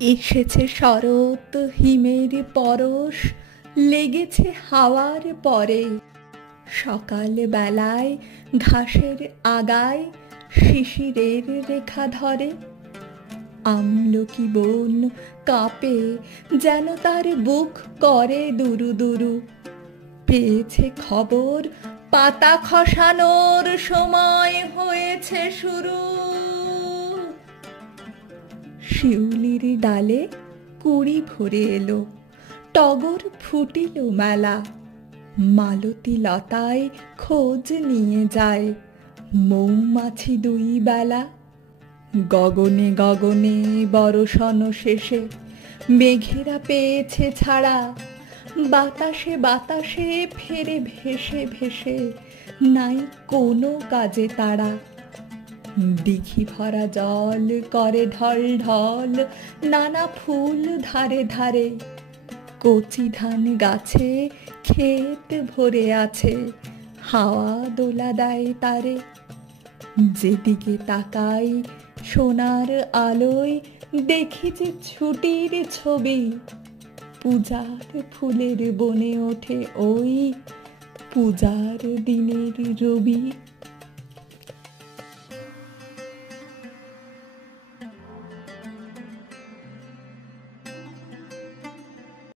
এসেছে শরৎ হিমের পরশ, লেগেছে হাওয়ার পরে। সকাল বেলায় ঘাসের আগায় শিশিরের রেখা ধরে। আমলকি বন কাঁপে, যেন তার বুক করে দুরু দুরু। পেয়েছে খবর, পাতা খসানোর সময় হয়েছে শুরু। শিউলির ডালে কুড়ি ভরে এলো, টগর ফুটিল মেলা। মালতী লতায় খোঁজ নিয়ে যায় মৌমাছি দুই বেলা। গগনে গগনে বরষণ শেষে মেঘেরা পেয়েছে ছাড়া। বাতাসে বাতাসে ফেরে ভেসে ভেসে, নাই কোনো কাজে তারা। দিঘি ভরা জল করে ঢল ঢল, নানা ফুল ধারে ধারে। কচি ধান গাছে ক্ষেত ভরে আছে, হাওয়া দোলা দেয় তারে। যেদিকে তাকাই সোনার আলোয়, দেখি যে ছুটির ছবি। পূজার ফুলের বনে ওঠে ওই, পূজার দিনের রবি।